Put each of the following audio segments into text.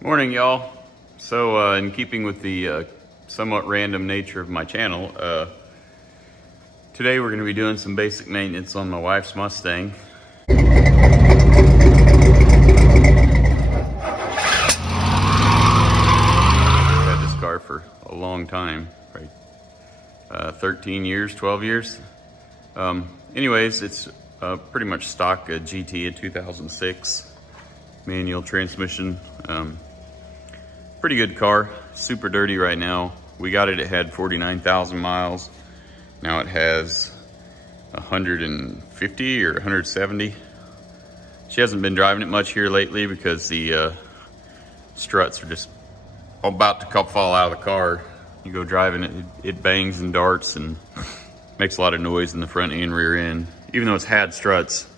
Morning, y'all. So in keeping with the somewhat random nature of my channel, today we're going to be doing some basic maintenance on my wife's Mustang. I've had this car for a long time, right? 13 years, 12 years. Anyways, it's pretty much stock GT in 2006, manual transmission. Pretty good car, super dirty right now. We got it had 49,000 miles. Now it has 150 or 170. She hasn't been driving it much here lately because the struts are just about to fall out of the car. You go driving it, it bangs and darts and makes a lot of noise in the front and rear end, even though it's had struts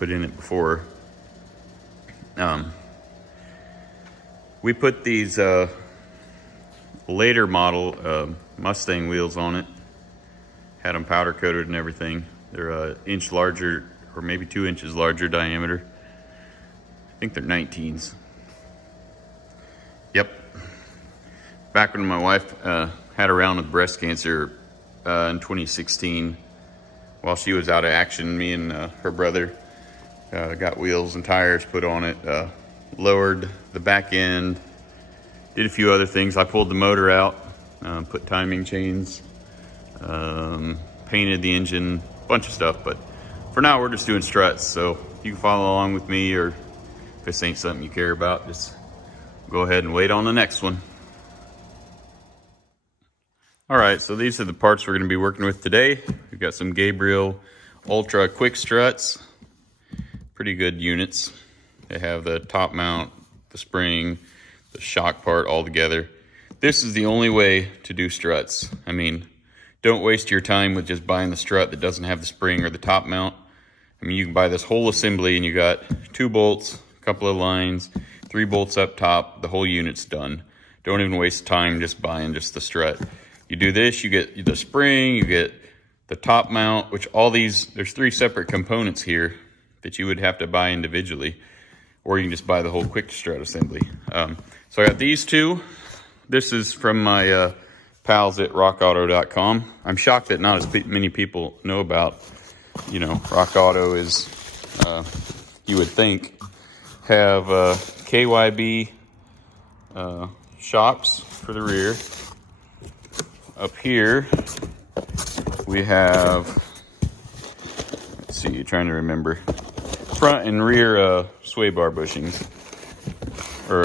put in it before. We put these later model Mustang wheels on it. Had them powder coated and everything. They're an inch larger, or maybe 2 inches larger diameter. I think they're 19s. Yep. Back when my wife had a round with breast cancer in 2016, while she was out of action, me and her brother got wheels and tires put on it. Lowered the back end, did a few other things. I pulled the motor out, put timing chains, painted the engine, bunch of stuff. But for now, we're just doing struts. So you can follow along with me, or if this ain't something you care about, just go ahead and wait on the next one. All right, so these are the parts we're going to be working with today. We've got some Gabriel Ultra quick struts, pretty good units. They have the top mount, the spring, the shock part all together. This is the only way to do struts. I mean, don't waste your time with just buying the strut that doesn't have the spring or the top mount. I mean, you can buy this whole assembly and you got 2 bolts, a couple of lines, 3 bolts up top, the whole unit's done. Don't even waste time just buying just the strut. You do this, you get the spring, you get the top mount, which all these, there's 3 separate components here that you would have to buy individually. Or you can just buy the whole quick strut assembly. So I got these 2. This is from my pals at rockauto.com. I'm shocked that not as many people know about, you know, Rock Auto is, you would think, have KYB shocks for the rear. Up here, we have, let's see, trying to remember, front and rear sway bar bushings, or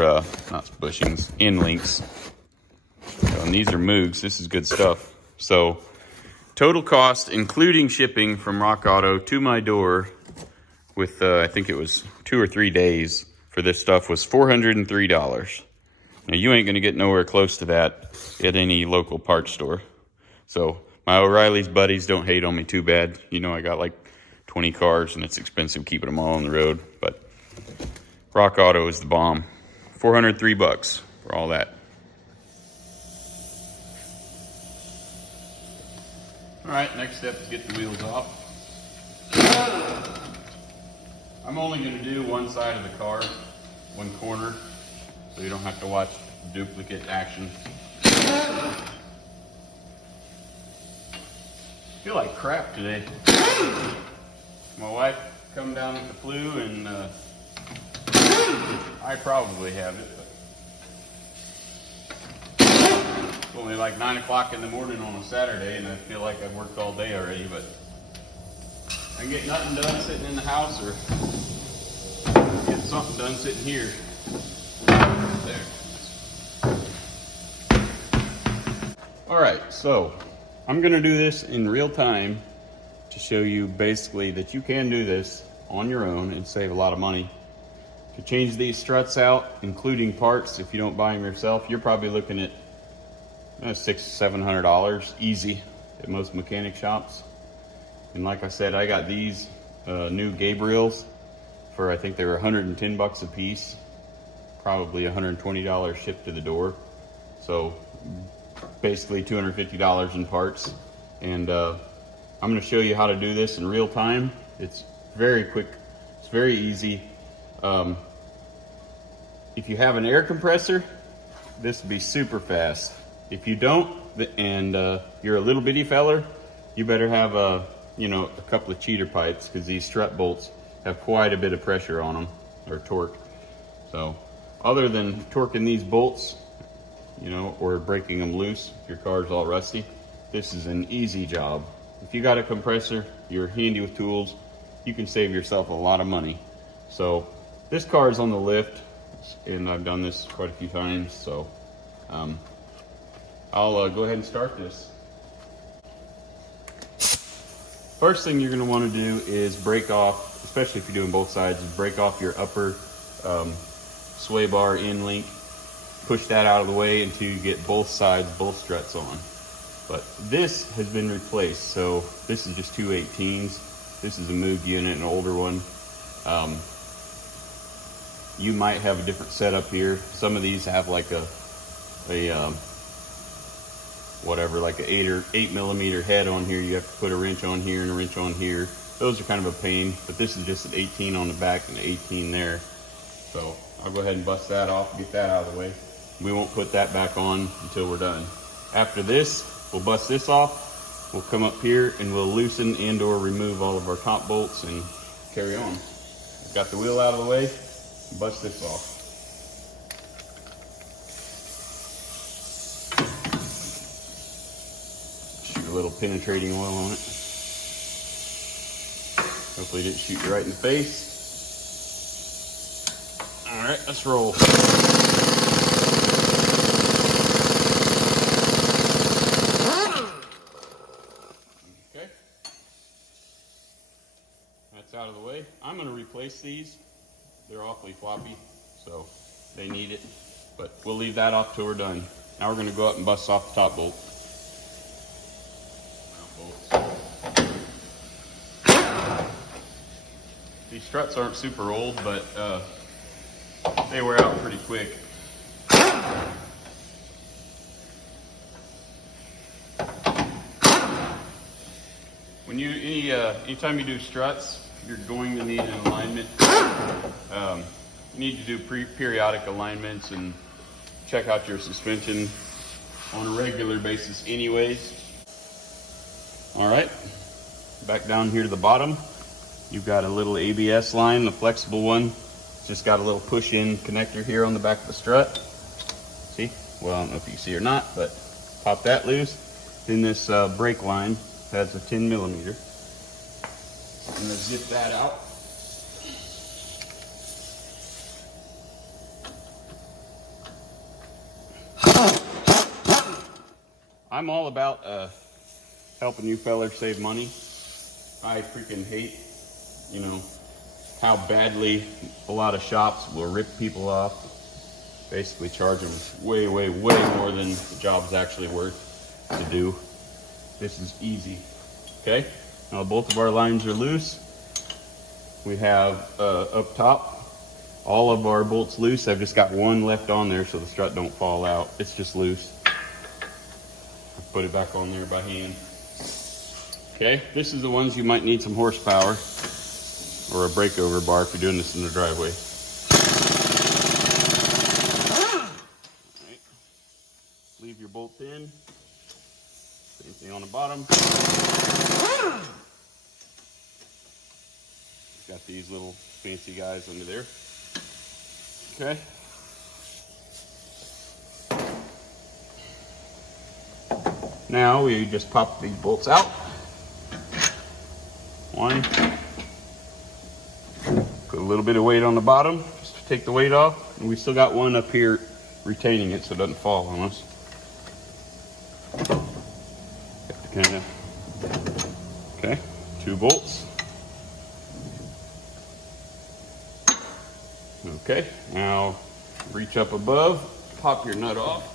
not bushings, end links. And these are Moogs. This is good stuff. So total cost, including shipping from Rock Auto to my door, with I think it was 2 or 3 days for this stuff, was $403. Now you ain't gonna get nowhere close to that at any local parts store. So my O'Reilly's buddies don't hate on me too bad. You know, I got like 20 cars and it's expensive keeping them all on the road, but Rock Auto is the bomb. $403 for all that. All right, next step is get the wheels off. I'm only going to do one side of the car, one corner, so you don't have to watch duplicate action. I feel like crap today. My wife come down with the flu, and I probably have it. It's only like 9 o'clock in the morning on a Saturday, and I feel like I've worked all day already, but I can get nothing done sitting in the house, or get something done sitting here. There. All right, so I'm gonna do this in real time to show you basically that you can do this on your own and save a lot of money. To change these struts out, including parts, if you don't buy them yourself, you're probably looking at $600-700 easy at most mechanic shops. And like I said, I got these new Gabriels for, I think they were 110 bucks a piece, probably $120 shipped to the door. So basically $250 in parts. And I'm going to show you how to do this in real time. It's very quick, it's very easy. If you have an air compressor, this would be super fast. If you don't, and you're a little bitty feller, you better have a couple of cheater pipes, because these strut bolts have quite a bit of pressure on them, or torque. So other than torquing these bolts, or breaking them loose if your car's all rusty, this is an easy job. If you got a compressor, you're handy with tools, you can save yourself a lot of money. So this car is on the lift, and I've done this quite a few times, so I'll go ahead and start this. First thing you're going to want to do is break off, especially if you're doing both sides, is break off your upper sway bar end link. Push that out of the way until you get both sides, both struts on. But this has been replaced, so this is just two 18s. This is a moved unit, an older one. You might have a different setup here. Some of these have like a whatever, like an 8mm head on here. You have to put a wrench on here and a wrench on here. Those are kind of a pain, but this is just an 18 on the back and an 18 there. So I'll go ahead and bust that off, get that out of the way. We won't put that back on until we're done. After this, we'll bust this off. We'll come up here and we'll loosen and or remove all of our top bolts and carry on. Got the wheel out of the way, bust this off. Shoot a little penetrating oil on it. Hopefully it didn't shoot you right in the face. All right, let's roll. Okay. That's out of the way. I'm going to replace these. They're awfully floppy, so they need it. But we'll leave that off till we're done. Now we're going to go up and bust off the top bolt. These struts aren't super old, but they wear out pretty quick. When anytime you do struts, you're going to need an alignment. You need to do periodic alignments and check out your suspension on a regular basis anyways. All right, back down here to the bottom, you've got a little ABS line, the flexible one. It's just got a little push-in connector here on the back of the strut. See? Well, I don't know if you can see or not, but pop that loose. Then this brake line has a 10mm. I'm gonna zip that out. I'm all about helping you fellers save money. I freaking hate, how badly a lot of shops will rip people off. Basically charge them way, way, way more than the job's actually worth to do. This is easy, okay? Now both of our lines are loose. We have up top, all of our bolts loose. I've just got one left on there so the strut don't fall out. It's just loose. I'll put it back on there by hand. Okay, this is the ones you might need some horsepower or a breakover bar if you're doing this in the driveway. Right. Leave your bolts in. Same thing on the bottom. Got these little fancy guys under there. Okay. Now we just pop these bolts out. One. Put a little bit of weight on the bottom just to take the weight off. And we still got one up here retaining it so it doesn't fall on us. Okay, 2 bolts. Okay, now reach up above, pop your nut off.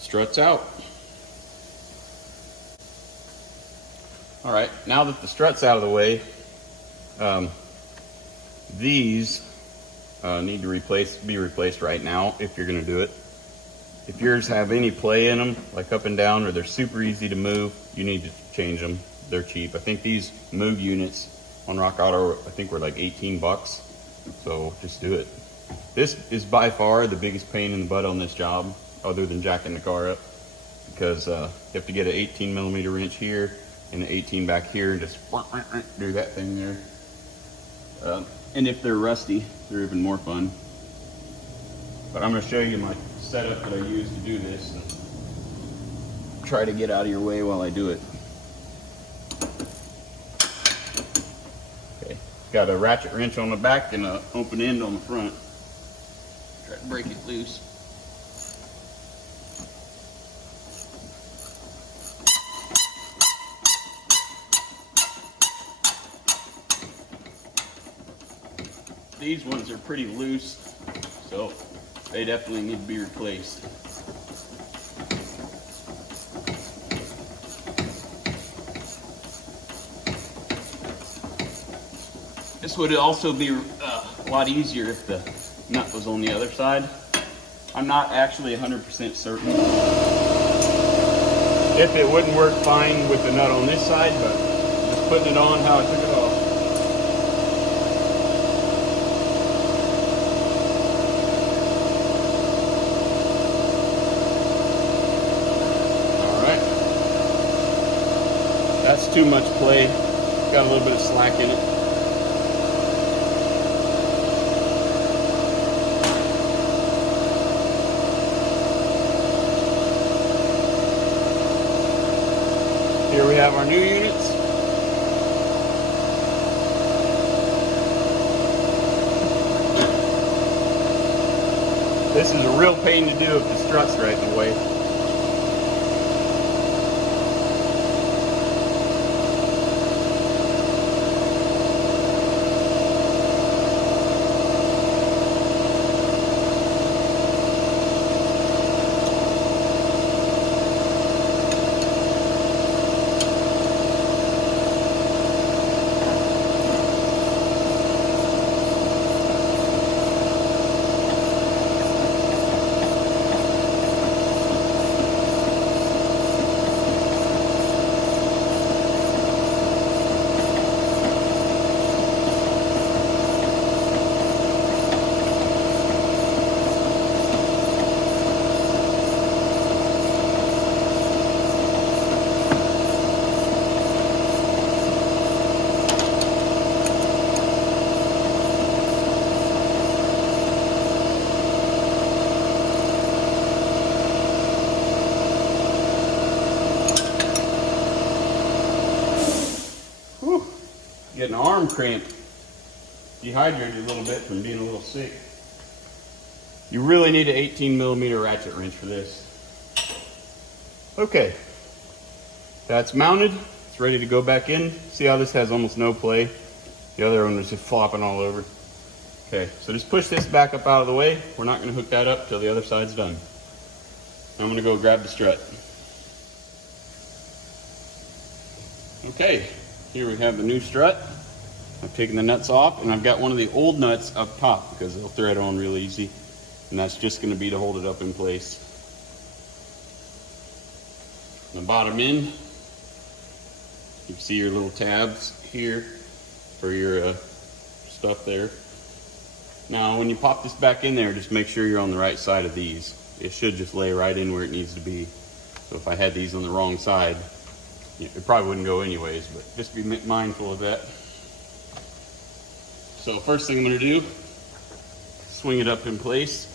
Struts out. All right, now that the strut's out of the way, these need to be replaced right now if you're gonna do it. If yours have any play in them, like up and down, or they're super easy to move, you need to change them. they're cheap. I think these Moog units on Rock Auto, I think were like 18 bucks. So just do it. This is by far the biggest pain in the butt on this job, other than jacking the car up, because you have to get an 18mm wrench here and an 18 back here and just do that thing there. And if they're rusty, they're even more fun. But I'm going to show you my setup that I use to do this and try to get out of your way while I do it. Okay, got a ratchet wrench on the back and an open end on the front. Try to break it loose. These ones are pretty loose, so they definitely need to be replaced. This would also be a lot easier if the nut was on the other side. I'm not actually 100% certain if it wouldn't work fine with the nut on this side, but just putting it on how I took it off. That's too much play. Got a little bit of slack in it. Here we have our new units. This is a real pain to do if the strut's right in the way. Getting arm cramped, dehydrated a little bit from being a little sick. You really need an 18mm ratchet wrench for this. Okay, that's mounted. It's ready to go back in. See how this has almost no play? The other one was just flopping all over. Okay, so just push this back up out of the way. We're not going to hook that up till the other side's done. I'm going to go grab the strut. Okay, here we have the new strut. I've taken the nuts off, and I've got one of the old nuts up top because they'll thread on real easy, and that's just going to be to hold it up in place. On the bottom end, you can see your little tabs here for your stuff there. Now, when you pop this back in there, just make sure you're on the right side of these. It should just lay right in where it needs to be. So if I had these on the wrong side, it probably wouldn't go anyways, but just be mindful of that. So first thing I'm going to do, swing it up in place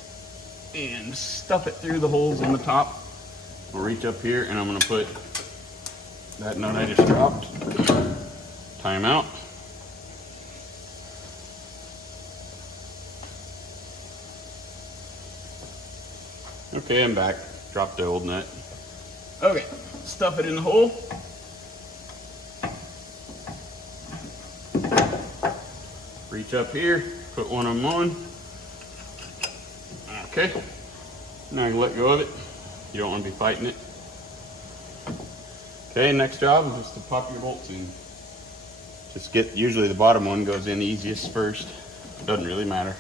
and stuff it through the holes on the top. I'll reach up here and I'm going to put that nut I just dropped, time out. Okay, I'm back. Drop the old nut. Okay, stuff it in the hole. Reach up here, put one of them on. Okay, now I can let go of it. You don't want to be fighting it. Okay, next job is just to pop your bolts in. Just usually the bottom one goes in easiest first. Doesn't really matter.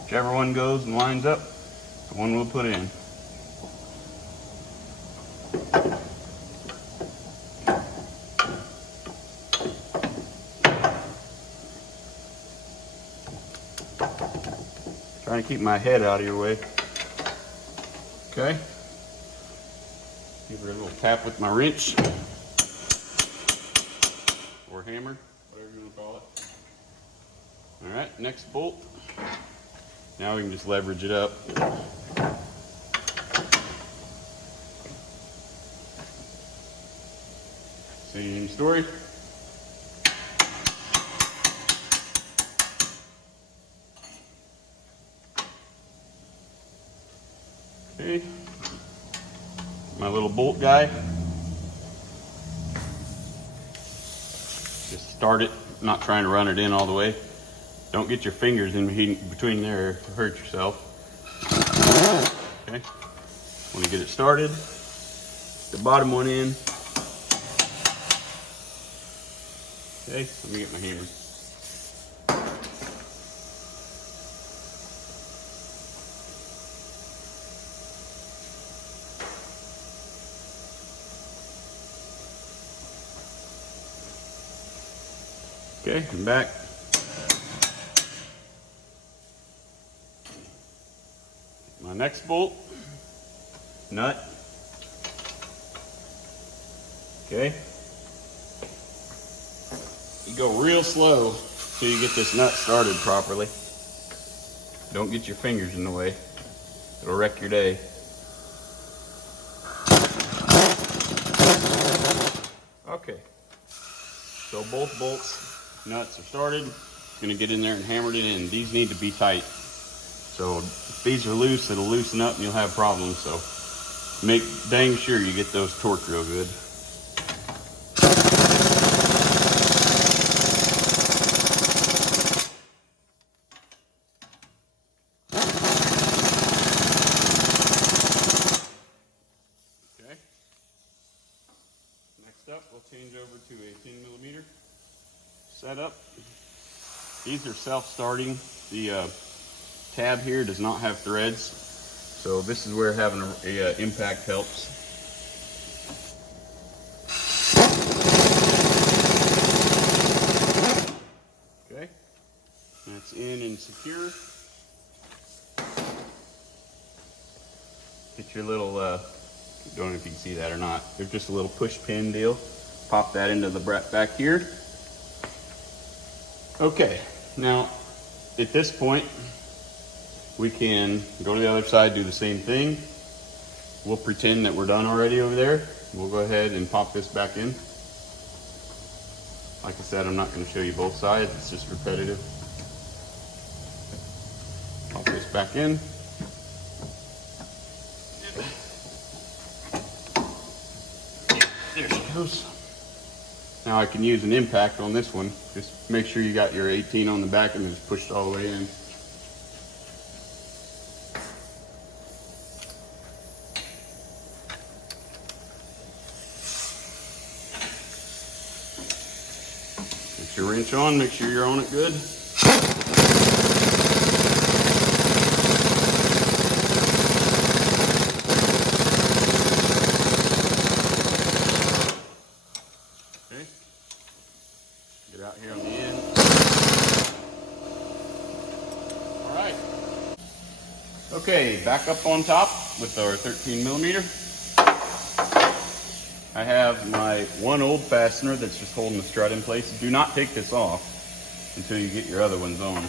Whichever one goes and lines up, the one we'll put in. Trying to keep my head out of your way. Okay. Give her a little tap with my wrench. Or hammer, whatever you want to call it. All right, next bolt. Now we can just leverage it up. Same story. Okay, my little bolt guy. Just start it, not trying to run it in all the way. Don't get your fingers in between there to hurt yourself. Okay, when you get it started, the bottom one in. Okay, let me get my hammer. Okay, I'm back. My next bolt, nut. Okay. You go real slow till you get this nut started properly. Don't get your fingers in the way. It'll wreck your day. Okay. So both bolts, nuts are started. Gonna get in there and hammer it in. These need to be tight. So if these are loose, it'll loosen up and you'll have problems. So make dang sure you get those torqued real good. Okay. Next up, we'll change over to a 10mm setup. These are self-starting. The tab here does not have threads, so this is where having a impact helps. Okay, that's in and secure. Get your little, don't know if you can see that or not, there's just a little push pin deal. Pop that into the back here. Okay, now at this point, we can go to the other side, do the same thing. We'll pretend that we're done already over there. We'll go ahead and pop this back in. Like I said, I'm not going to show you both sides, it's just repetitive. Pop this back in. There she goes. Now I can use an impact on this one. Just make sure you got your 18 on the back and just push it all the way in. Get your wrench on, make sure you're on it good. Okay. Get out here on the end. All right. Okay, back up on top with our 13mm. I have my one old fastener that's just holding the strut in place. Do not take this off until you get your other ones on.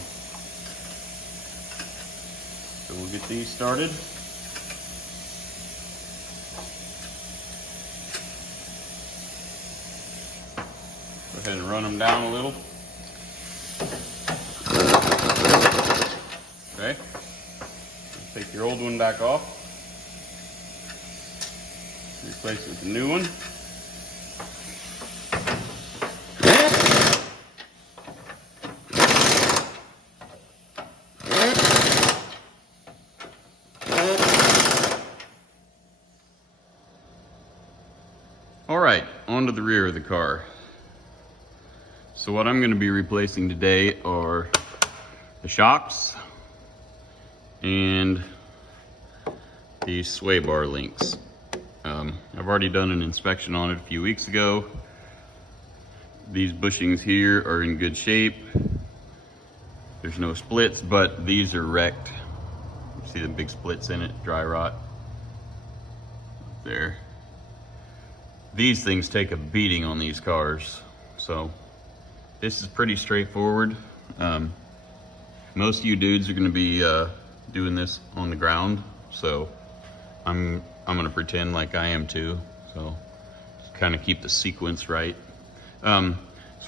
So we'll get these started. Go ahead and run them down a little. Okay. Take your old one back off. Replace it with a new one. All right, onto the rear of the car. So what I'm going to be replacing today are the shocks and these sway bar links. I've already done an inspection on it a few weeks ago. These bushings here are in good shape. There's no splits, but these are wrecked. See the big splits in it, dry rot. There. These things take a beating on these cars. So this is pretty straightforward. Most of you dudes are gonna be doing this on the ground. So I'm gonna pretend like I am too. So just kind of keep the sequence right. So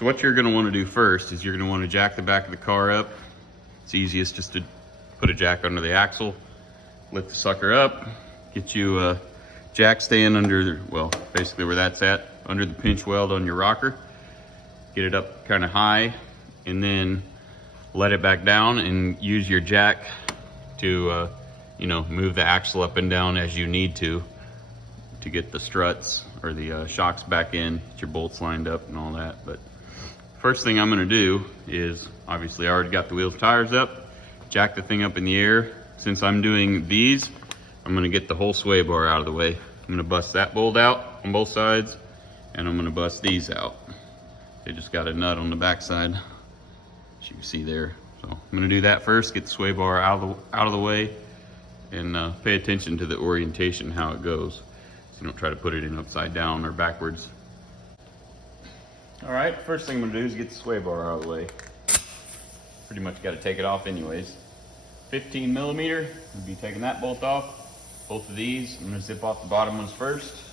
what you're gonna wanna do first is you're gonna wanna jack the back of the car up. It's easiest just to put a jack under the axle, lift the sucker up, get you a jack stand under, well, basically where that's at, under the pinch weld on your rocker. Get it up kind of high, and then let it back down and use your jack to, move the axle up and down as you need to get the struts or the shocks back in, get your bolts lined up and all that. But first thing I'm gonna do is, obviously I already got the wheels and tires up, jack the thing up in the air. Since I'm doing these, I'm gonna get the whole sway bar out of the way. I'm gonna bust that bolt out on both sides, and I'm gonna bust these out. They just got a nut on the back side, as you can see there. So I'm gonna do that first, get the sway bar out of the way, and pay attention to the orientation, how it goes. So you don't try to put it in upside down or backwards. All right, first thing I'm gonna do is get the sway bar out of the way. Pretty much gotta take it off anyways. 15 millimeter, we'll be taking that bolt off. Both of these, I'm gonna zip off the bottom ones first.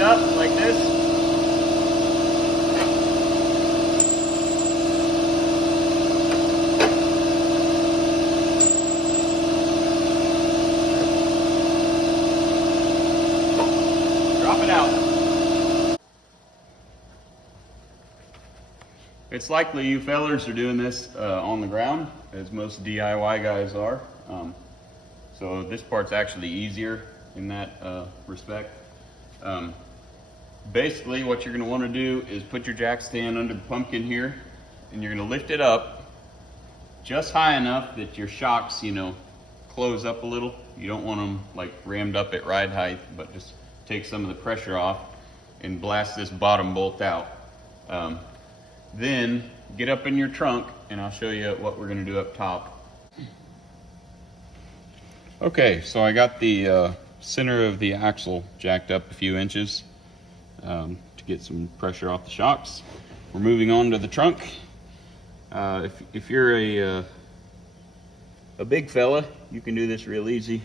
Up like this. Drop it out. It's likely you fellers are doing this on the ground, as most DIY guys are. So this part's actually easier in that respect. Basically what you're going to want to do is put your jack stand under the pumpkin here, and you're going to lift it up just high enough that your shocks, close up a little. You don't want them like rammed up at ride height, but just take some of the pressure off and blast this bottom bolt out. Then get up in your trunk and I'll show you what we're going to do up top. Okay, so I got the center of the axle jacked up a few inches to get some pressure off the shocks. We're moving on to the trunk. If you're a big fella, you can do this real easy.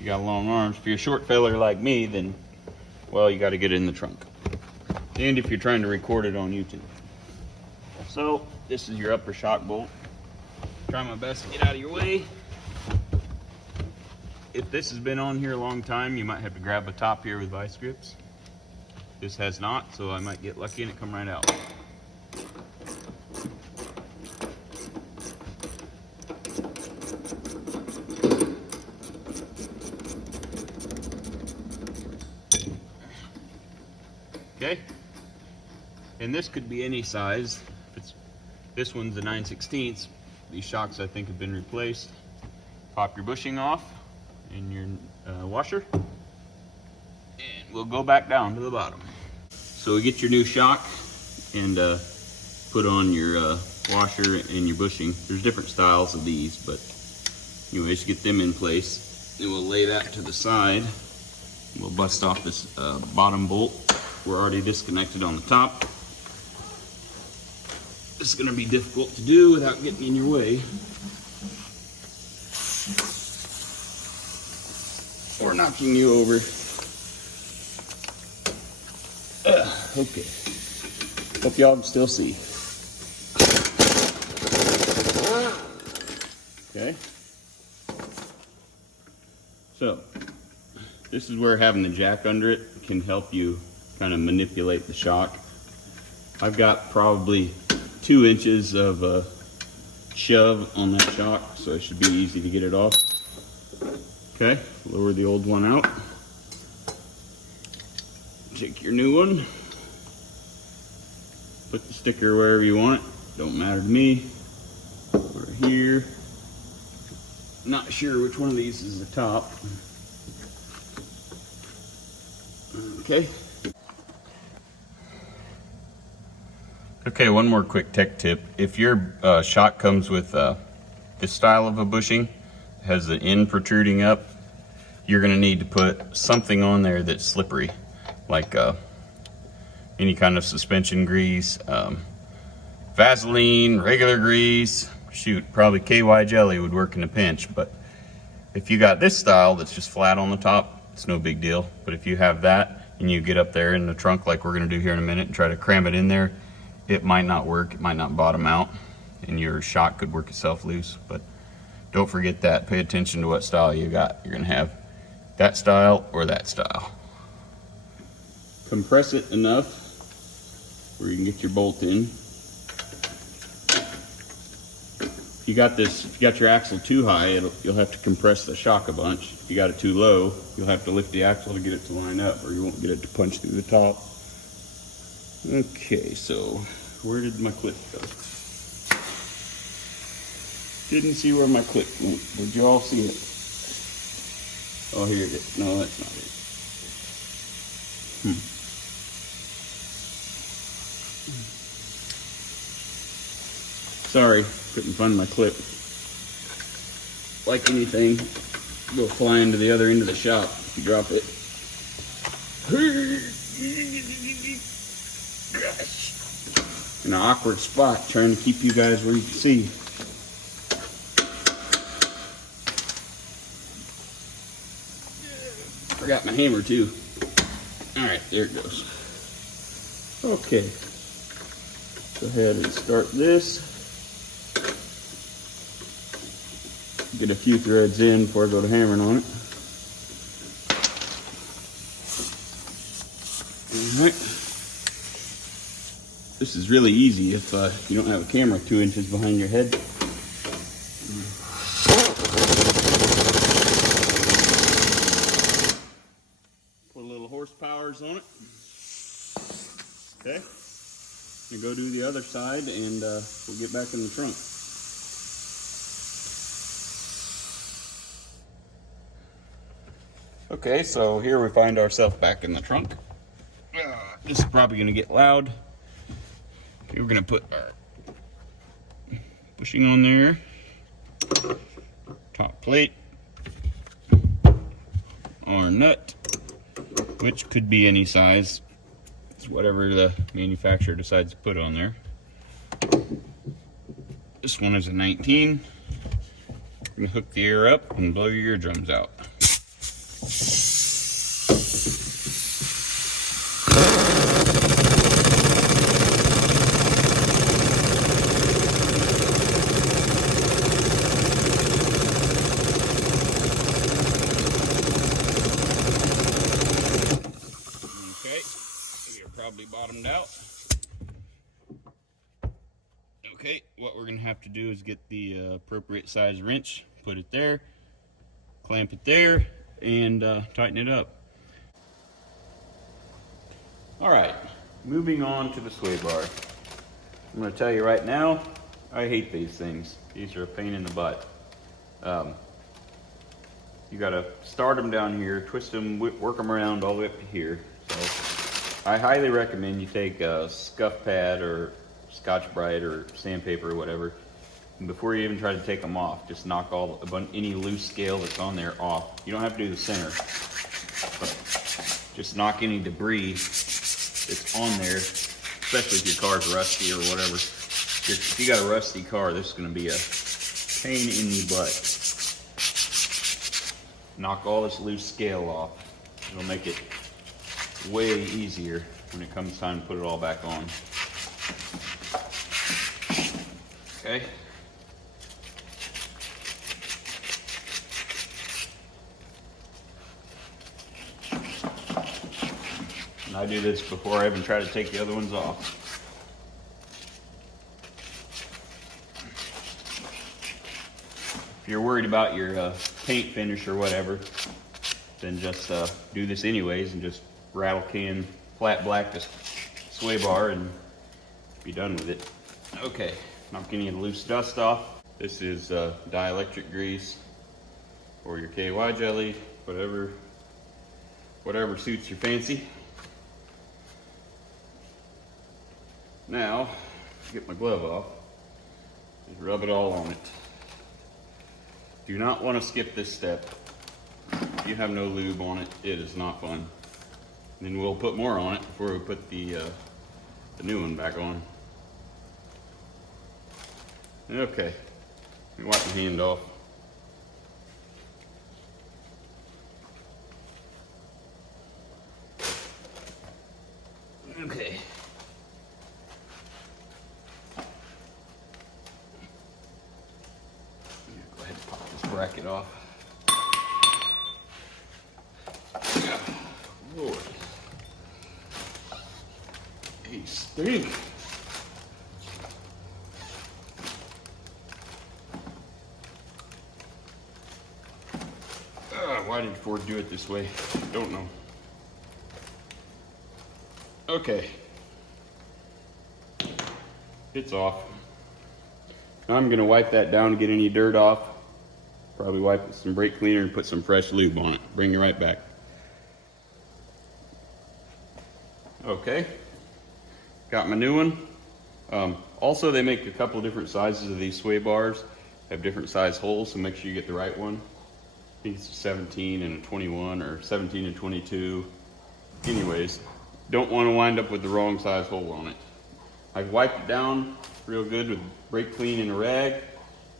You got long arms. If you're a short fella like me, then, well, you got to get it in the trunk. And if you're trying to record it on YouTube. So this is your upper shock bolt. Try my best to get out of your way. If this has been on here a long time, you might have to grab a top here with vice grips. This has not, so I might get lucky and it come right out. Okay, and this could be any size. This one's a 9/16. These shocks I think have been replaced. Pop your bushing off in your washer, and we'll go back down to the bottom. So we get your new shock and put on your washer and your bushing. There's different styles of these, but anyways, get them in place. Then we'll lay that to the side. We'll bust off this bottom bolt. We're already disconnected on the top. This is going to be difficult to do without getting in your way. Or knocking you over. Okay. Hope y'all can still see. Okay. So this is where having the jack under it can help you kind of manipulate the shock. I've got probably 2 inches of shove on that shock, so it should be easy to get it off. Okay, lower the old one out. Take your new one. Put the sticker wherever you want it. Don't matter to me. Over here. Not sure which one of these is the top. Okay. Okay, one more quick tech tip. If your shock comes with this style of a bushing, has the end protruding up, you're gonna need to put something on there that's slippery, like any kind of suspension grease, Vaseline, regular grease. Shoot, probably KY jelly would work in a pinch, but if you got this style that's just flat on the top, it's no big deal. But if you have that and you get up there in the trunk like we're gonna do here in a minute and try to cram it in there, it might not work, it might not bottom out, and your shock could work itself loose. But don't forget that, pay attention to what style you got. You're gonna have that style or that style. Compress it enough where you can get your bolt in. If you got your axle too high, you'll have to compress the shock a bunch. If you got it too low, you'll have to lift the axle to get it to line up, or you won't get it to punch through the top. Okay, so where did my clip go? Didn't see where my clip went. Did you all see it? Oh, here it is. No, that's not it. Sorry, couldn't find my clip. Like anything, go flying to the other end of the shop if you drop it. In an awkward spot, trying to keep you guys where you can see. Forgot my hammer too. All right, there it goes. Okay, go ahead and start this. Get a few threads in before I go to hammering on it. All right. This is really easy if you don't have a camera 2 inches behind your head. Put a little horsepowers on it. Okay. And go do the other side, and we'll get back in the trunk. Okay, so here we find ourselves back in the trunk. This is probably going to get loud. Okay, we're going to put our bushing on there. Top plate. Our nut, which could be any size. It's whatever the manufacturer decides to put on there. This one is a 19. We're going to hook the air up and blow your eardrums out. Probably bottomed out. Okay, what we're gonna have to do is get the appropriate size wrench, put it there, clamp it there, and tighten it up. All right, moving on to the sway bar. I'm gonna tell you right now, I hate these things. These are a pain in the butt. You gotta start them down here, twist them, work them around all the way up to here. So I highly recommend you take a scuff pad or Scotch-Brite or sandpaper or whatever, and before you even try to take them off, just knock any loose scale that's on there off. You don't have to do the center, but just knock any debris that's on there, especially if your car's rusty or whatever. If you got a rusty car, this is going to be a pain in the butt. Knock all this loose scale off. It'll make it way easier when it comes time to put it all back on. Okay. And I do this before I even try to take the other ones off. If you're worried about your paint finish or whatever, then just do this anyways and just rattle can flat black this sway bar and be done with it. Okay, not getting any loose dust off. This is dielectric grease or your KY jelly, whatever suits your fancy. Now, get my glove off, just rub it all on it. Do not want to skip this step. If you have no lube on it, it is not fun. And then we'll put more on it before we put the new one back on. Okay, let me wipe my hand off. Okay. Go ahead and pop this bracket off. Lord. They stink. Why did Ford do it this way? Don't know. Okay. It's off. Now I'm gonna wipe that down to get any dirt off. Probably wipe it with some brake cleaner and put some fresh lube on it. Bring you right back. Okay. Got my new one. Also, they make a couple different sizes of these sway bars. Have different size holes, so make sure you get the right one. I think it's 17 and a 21 or 17 and 22. Anyways, don't want to wind up with the wrong size hole on it. I've wiped it down real good with brake clean and a rag,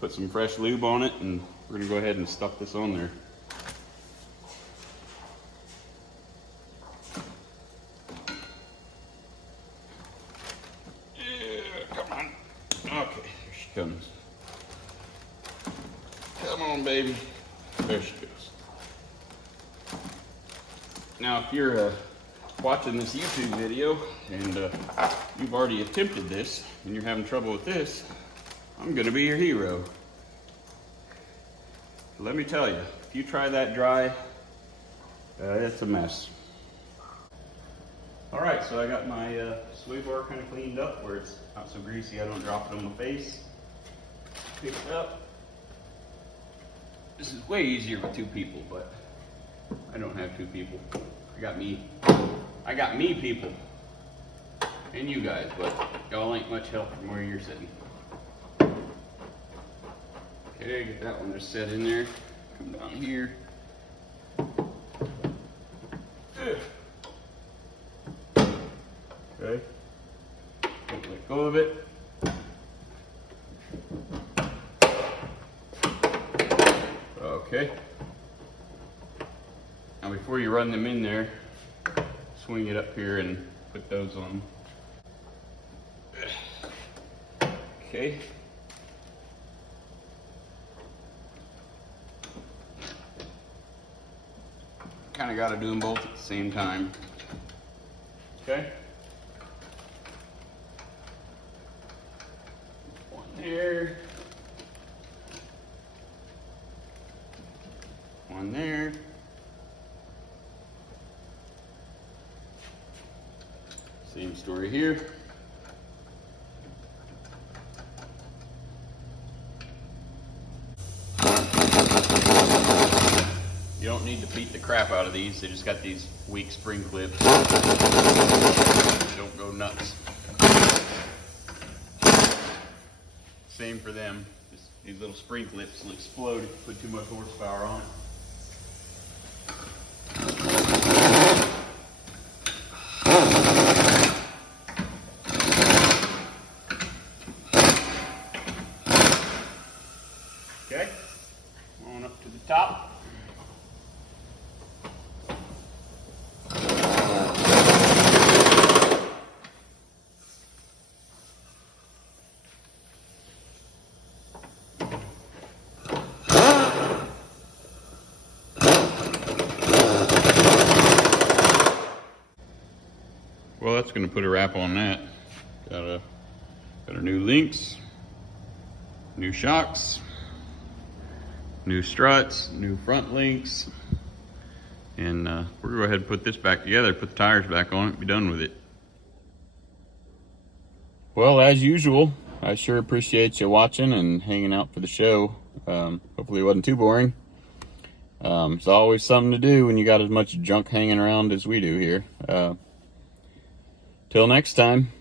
put some fresh lube on it, and we're gonna go ahead and stuff this on there. Yeah, come on. Okay, here she comes. Come on, baby. There she goes. Now, if you're watching this YouTube video and you've already attempted this and you're having trouble with this, I'm gonna be your hero. Let me tell you, if you try that dry, it's a mess. All right, so I got my sway bar kind of cleaned up where it's not so greasy I don't drop it on my face. Pick it up. This is way easier with two people, but I don't have two people. I got me people. And you guys, but y'all ain't much help from where you're sitting. Okay, get that one just set in there. Come down here. Okay. Don't let go of it. Okay. Now before you run them in there, swing it up here and put those on. Okay. Kind of got to do them both at the same time. Okay. One there. One there. Same story here. You don't need to beat the crap out of these. They just got these weak spring clips. Don't go nuts. Same for them. Just these little spring clips will explode if you put too much horsepower on it. Okay, on up to the top. well, that's going to put a wrap on that. Got our new links, new shocks, new struts, new front links, and we're gonna go ahead and put this back together, put the tires back on it, be done with it. Well, as usual, I sure appreciate you watching and hanging out for the show. Hopefully it wasn't too boring. It's always something to do when you got as much junk hanging around as we do here. Till next time.